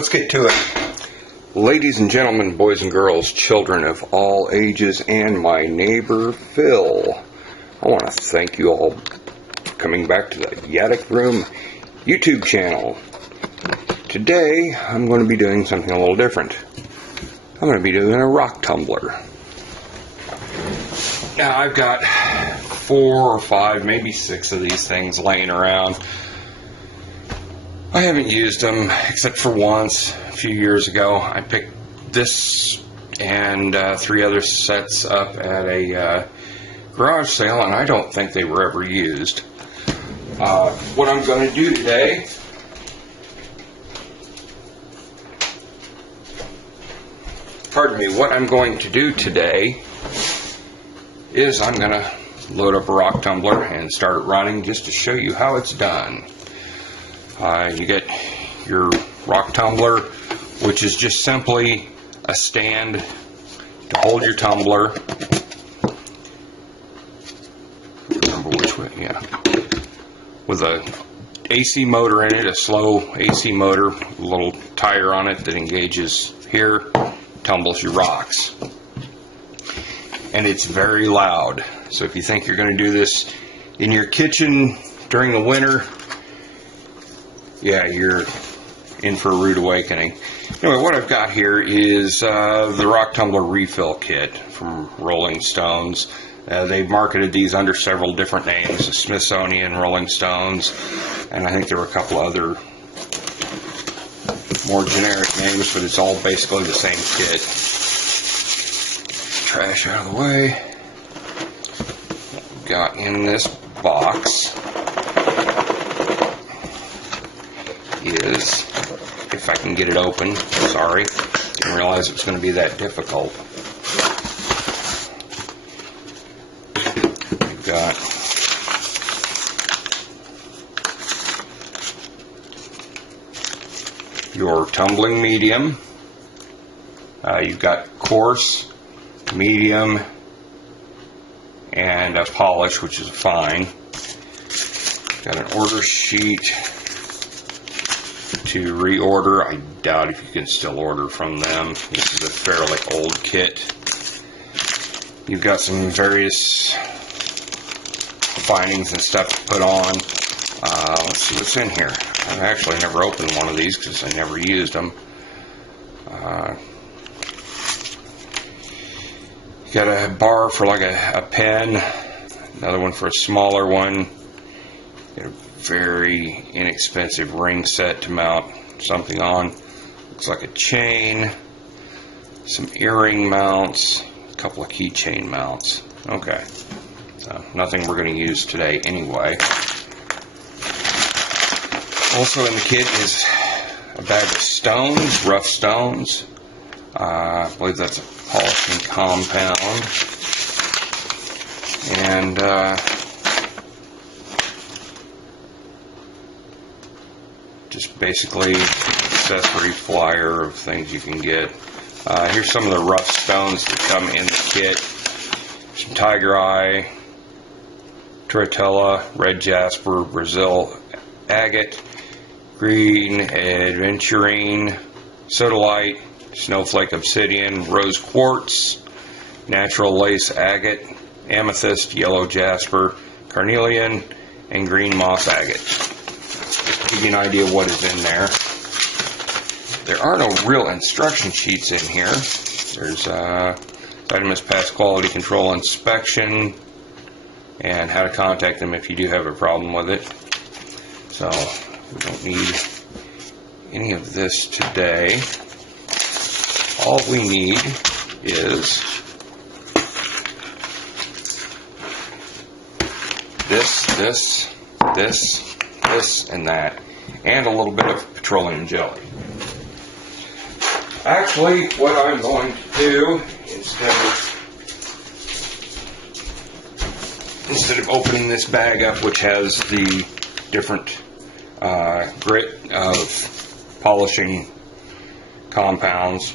Let's get to it. Ladies and gentlemen, boys and girls, children of all ages, and my neighbor Phil, I want to thank you all for coming back to the Yaddick Room YouTube channel. Today, I'm going to be doing something a little different. I'm going to be doing a rock tumbler. Now, I've got 4 or 5, maybe 6 of these things laying around. I haven't used them except for once a few years ago. I picked this and 3 other sets up at a garage sale, and I don't think they were ever used. What I'm going to do today what I'm going to do today is I'm going to load up a rock tumbler and start it running just to show you how it's done. You get your rock tumbler, which is just simply a stand to hold your tumbler. Remember which way? Yeah. With a AC motor in it, a slow AC motor, a little tire on it that engages here, tumbles your rocks. And it's very loud. So if you think you're going to do this in your kitchen during the winter, yeah, you're in for a rude awakening. Anyway, what I've got here is the rock tumbler refill kit from Rolling Stones. They've marketed these under several different names, the Smithsonian, Rolling Stones, and I think there were a couple other more generic names, but it's all basically the same kit. Trash out of the way. What we've got in this box is, if I can get it open, sorry, didn't realize it was going to be that difficult. We've got your tumbling medium, you've got coarse, medium, and a polish, which is fine. Got an order sheet to reorder. I doubt if you can still order from them. This is a fairly old kit. You've got some various bindings and stuff to put on. Let's see what's in here. I've actually never opened one of these because I never used them. You got a bar for like a pen, another one for a smaller one. Got a very inexpensive ring set to mount something on. Looks like a chain, some earring mounts, a couple of keychain mounts. Okay, so nothing we're going to use today anyway. Also in the kit is a bag of stones, rough stones. I believe that's a polishing compound. And just basically accessory flyer of things you can get. Here's some of the rough stones that come in the kit. Some tiger eye, tritella, red jasper, Brazil agate, green adventurine, sodalite, snowflake obsidian, rose quartz, natural lace agate, amethyst, yellow jasper, carnelian, and green moss agate. Just to give you an idea of what is in there. There are no real instruction sheets in here. There's items past quality control inspection and how to contact them if you do have a problem with it. So we don't need any of this today. All we need is this, and that, and a little bit of petroleum jelly. Actually, what I'm going to do, instead of opening this bag up, which has the different grit of polishing compounds,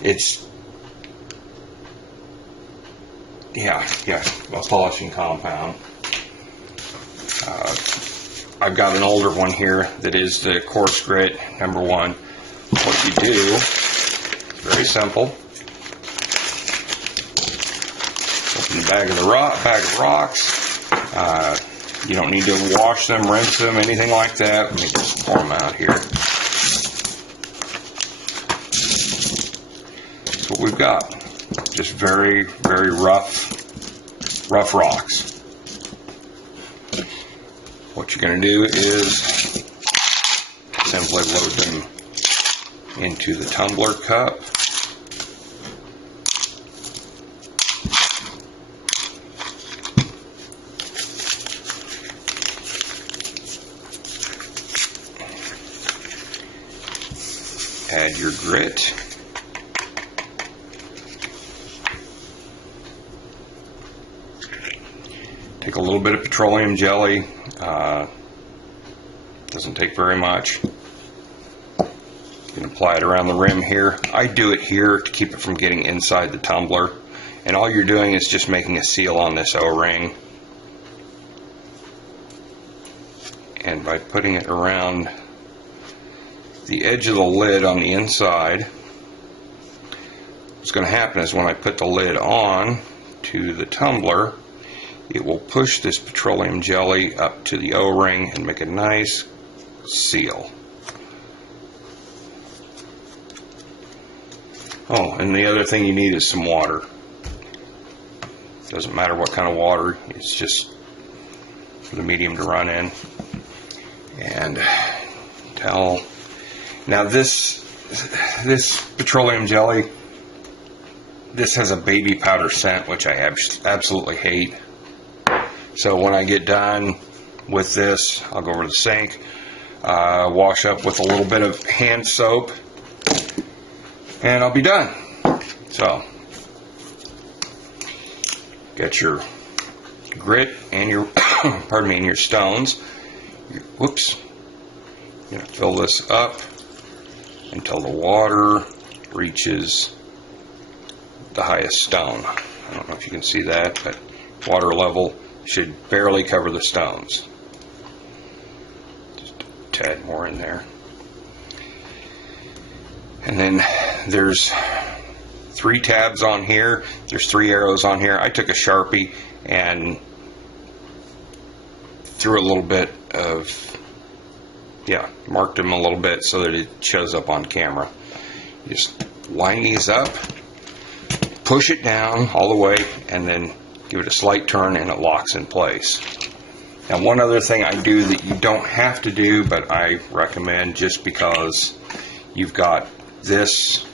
it's a polishing compound. I've got an older one here that is the coarse grit #1. what you do, very simple. Open the bag of rocks. You don't need to wash them, rinse them, anything like that. Let me just pour them out here. That's what we've got. Just very, very rough rocks. What you're going to do is simply load them into the tumbler cup. Add your grit. Take a little bit of petroleum jelly. Doesn't take very much. You can apply it around the rim here. I do it here to keep it from getting inside the tumbler. And all you're doing is just making a seal on this O-ring. And by putting it around the edge of the lid on the inside, what's going to happen is when I put the lid on to the tumbler, it will push this petroleum jelly up to the O-ring and make a nice seal. Oh, and the other thing you need is some water. Doesn't matter what kind of water, it's just for the medium to run in. And towel. Now this petroleum jelly, this has a baby powder scent, which I absolutely hate. So when I get done with this, I'll go over to the sink, wash up with a little bit of hand soap, and I'll be done. So, get your grit and your, pardon me, and your stones. Whoops. You're going to fill this up until the water reaches the highest stone. I don't know if you can see that, but water level should barely cover the stones. Just a tad more in there. And then there's 3 tabs on here. There's 3 arrows on here. I took a Sharpie and threw a little bit of, marked them a little bit so that it shows up on camera. You just line these up, push it down all the way, and then give it a slight turn and it locks in place. Now, one other thing I do that you don't have to do, but I recommend just because you've got this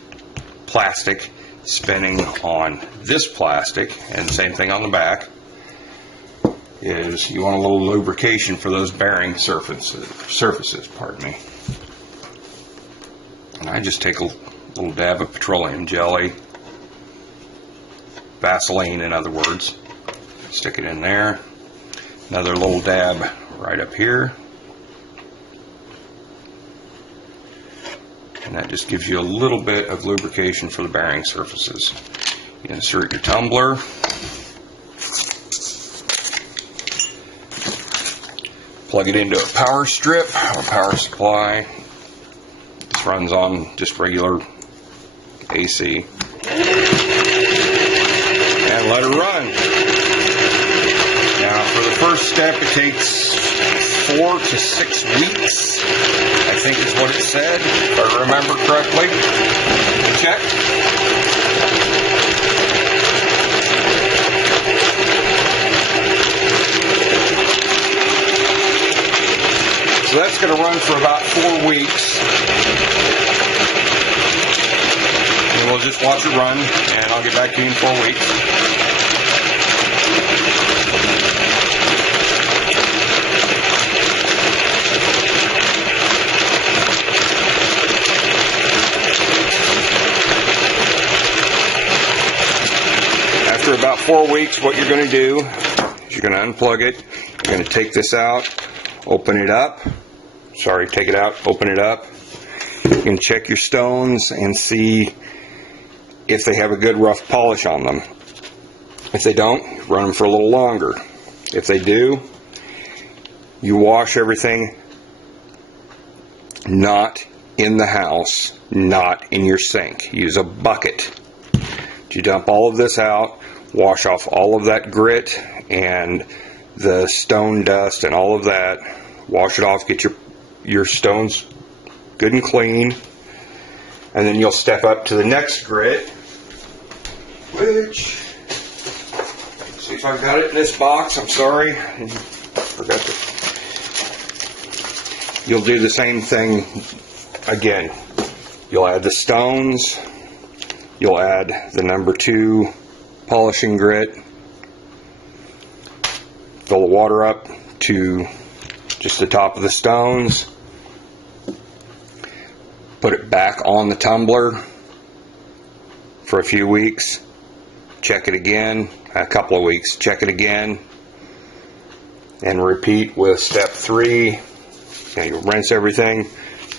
plastic spinning on this plastic, and same thing on the back, is you want a little lubrication for those bearing surfaces, pardon me. And I just take a little dab of petroleum jelly, Vaseline in other words, stick it in there, another little dab right up here, and that just gives you a little bit of lubrication for the bearing surfaces. You insert your tumbler, plug it into a power strip or power supply. This runs on just regular AC. And let it run. Now, for the first step, it takes 4 to 6 weeks, I think is what it said, if I remember correctly. Check. So that's going to run for about 4 weeks. And we'll just watch it run, and I'll get back to you in 4 weeks. After about 4 weeks, what you're going to do is you're going to unplug it. You're going to take this out, open it up. Sorry, take it out, open it up. You can check your stones and see if they have a good rough polish on them. If they don't, run them for a little longer. If they do, you wash everything not in the house, not in your sink. Use a bucket. You dump all of this out, wash off all of that grit and the stone dust and all of that. Wash it off, get your stones good and clean, and then you'll step up to the next grit, which, see if I've got it in this box. I'm sorry, I forgot to. You'll do the same thing again. You'll add the stones, you'll add the number 2 polishing grit, fill the water up to just the top of the stones, put it back on the tumbler for a few weeks, check it again, a couple of weeks, check it again, and repeat with step 3. You rinse everything,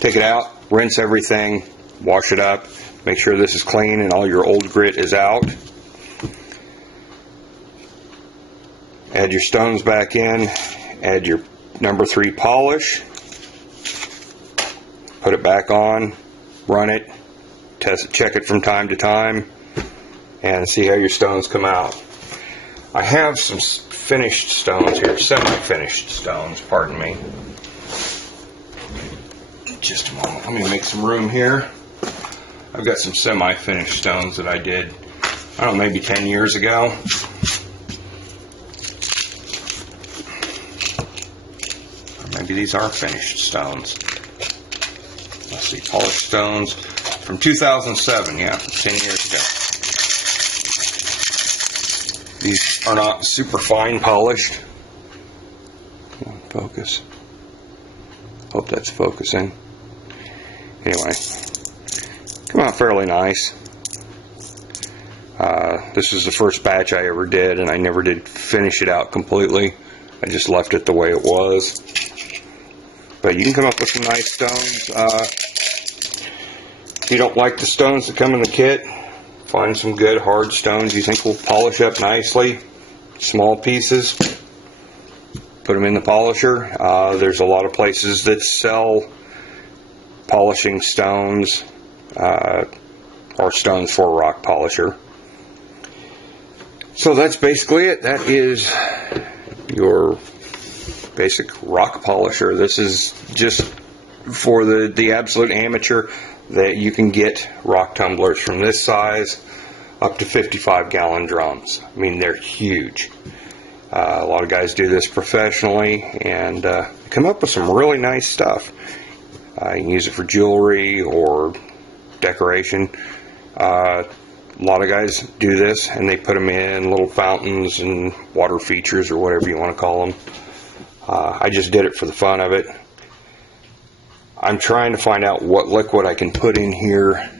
take it out, rinse everything, wash it up, make sure this is clean and all your old grit is out. Add your stones back in, add your number 3 polish, put it back on, run it, test it, check it from time to time, and see how your stones come out. I have some finished stones here, semi-finished stones, pardon me. Just a moment, let me make some room here. I've got some semi-finished stones that I did, I don't know, maybe 10 years ago. Or maybe these are finished stones. Let's see, polished stones from 2007, yeah, 10 years ago. These are not super fine polished. Come on, focus. Hope that's focusing. Anyway, come out fairly nice. This was the first batch I ever did, and I never did finish it out completely. I just left it the way it was. But you can come up with some nice stones. If you don't like the stones that come in the kit, find some good hard stones you think will polish up nicely. Small pieces. Put them in the polisher. There's a lot of places that sell polishing stones or stones for a rock polisher. So that's basically it. That is your basic rock polisher. This is just for the absolute amateur that you can get rock tumblers from this size up to 55-gallon drums. I mean, they're huge. A lot of guys do this professionally and come up with some really nice stuff. You can use it for jewelry or decoration. A lot of guys do this and they put them in little fountains and water features or whatever you want to call them. I just did it for the fun of it. I'm trying to find out what liquid I can put in here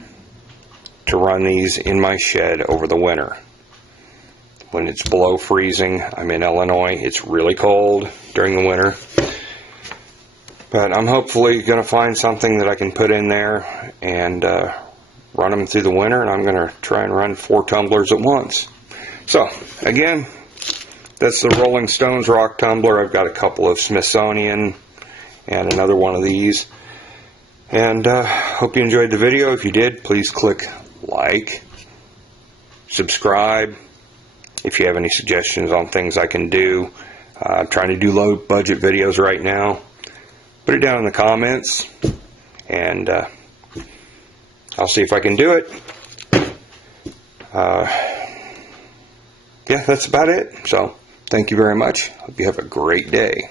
to run these in my shed over the winter. When it's below freezing, I'm in Illinois, it's really cold during the winter. But I'm hopefully going to find something that I can put in there and run them through the winter, and I'm going to try and run 4 tumblers at once. So, again, that's the Rolling Stones Rock Tumbler. I've got a couple of Smithsonian and another one of these. And hope you enjoyed the video. If you did, please click like, subscribe. If you have any suggestions on things I can do, I'm trying to do low budget videos right now. Put it down in the comments, and I'll see if I can do it. Yeah, that's about it. So, thank you very much. Hope you have a great day.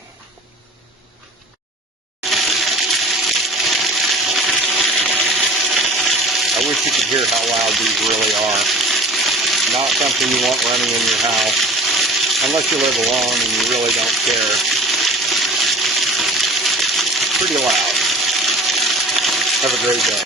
I wish you could hear how loud these really are. Not something you want running in your house, unless you live alone and you really don't care. Pretty loud. Have a great day.